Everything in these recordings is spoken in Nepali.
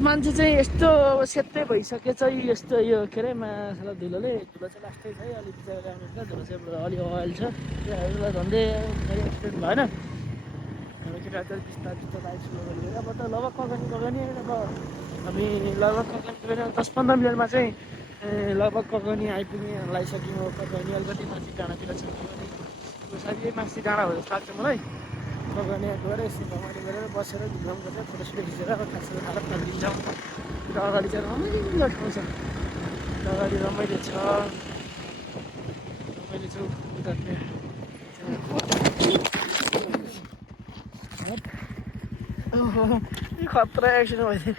मान्छे चाहिँ यस्तो अब सेतै भइसकेछ यस्तो यो के अरे माछा धुलोले धुलो चाहिँ लास्टै छ है अलिक बिचार आउनु छ धुलो चाहिँ अलि अयल छ त्यसलाई झन्डै एक्सिडेन्ट भएन अब केटाहरू बिस्तार बिस्तार आइसक्यो अब त लगभग कगनी अब हामी लगभग कगनी 10-15 मिनटमा चाहिँ लगभग कगनी आइपुग्ने लगाइसक्यौँ कगनी अलिकति माथि डाँडातिर छ सायद यही माथि डाँडा हो जस्तो लाग्छ मलाई कगनी गएर यसो रमाइलो गरेर बसेर घुम गरेर फोटोसोटो खिचेर खाना फर्किन्छौँ उता अगाडि चाहिँ रमाइलो ठाउँ छ अगाडि रमाइलो छ उता खतरा एक्सिडेन्ट भइदियो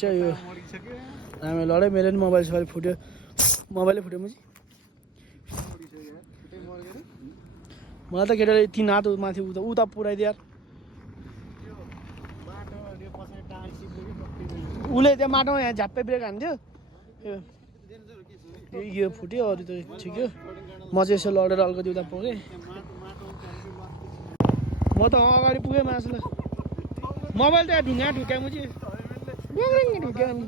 चाहिँ यो हामी लडै मेरो नि मोबाइल सबै फुट्यो मोबाइलै फुट्यो मुजी मलाई त केटाले 3 हात माथि उता पुऱ्याइदियो यार उसले त्यो माटोमा यहाँ झ्याप्पै ब्रेक हान्थ्यो यो फुट्यो अरू त ठिक्यो म चाहिँ यसो लडेर अलिकति उता पुगेँ म त अगाडि पुगेँ मासुलाई मोबाइल त ढुङ्गा ढुक्या मुजी ढुक्या अनि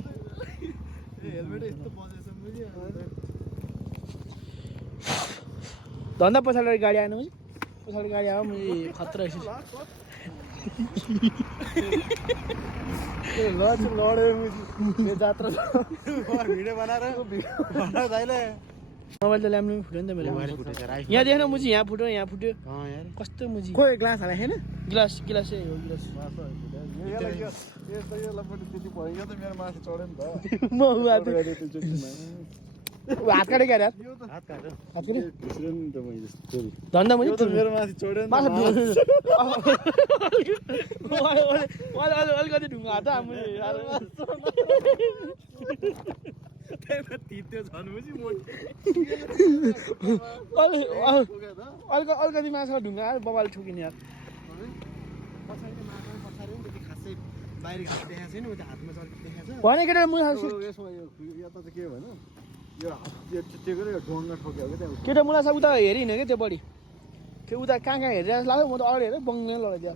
धन्दा पछाडि गाडी आएन मुजी पछाडि गाडी आयो मुजी खतरा रहेछ मोबाइल त ल्याम्नु फुट्यो नि त मेरो यहाँ देख्न मुजी यहाँ फुट्यो कस्तो मुजी खोइ ग्लास हाले हैन गिलास हो गिलास म हात काटे क्या यार हात काटे धन्दा मुजी मेरो माथि चढ्यो अलिकति ढुङ्गा हात अलिकति माछा ढुङ्गा बबाल ठुकिने यार भने केटा केटा मुला सब उता हेरिन क्या त्यो बढी त्यो उता कहाँ हेरिरहेको लाग्यो म त अगाडि हेरेँ बङ्गले लगाइदियो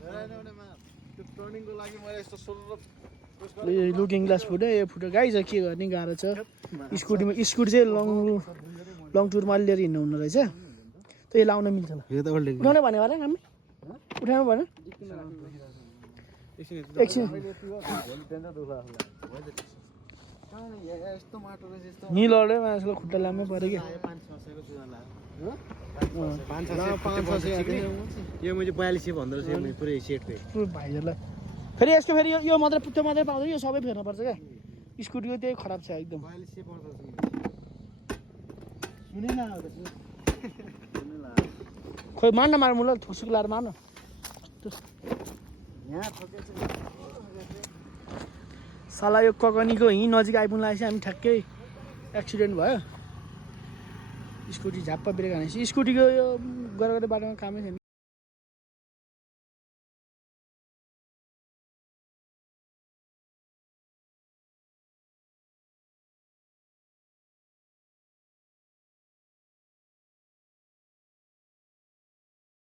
लुकिङ ग्लास फुट्यो यो फुट्यो गाई छ के गर्ने गाह्रो छ स्कुटी चाहिँ लङ टुरमा लिएर हिँड्नु हुने रहेछ त्यो लाउन मिल्छ उठाउने भने भएर हामी उठाउनु भएन एकछिन नि लड्यो मान्छेलाई खुट्टा लामै पऱ्यो क्या भाइहरूलाई फेरि यसको फेरि यो मात्रै त्यो मात्रै पाउँदैन यो सबै फेर्नुपर्छ क्या स्कुटीको त्यही खराब छ एकदम खोइ मार्न मलाई थुसुक लाएर मार्न साला यो कगनीको यहीँ नजिक आइपुग्नु लागेपछि हामी ठ्याक्कै एक्सिडेन्ट भयो स्कुटी झाप्पा ब्रेक हानेपछि स्कुटीको यो गरेर बाटोमा कामै छैन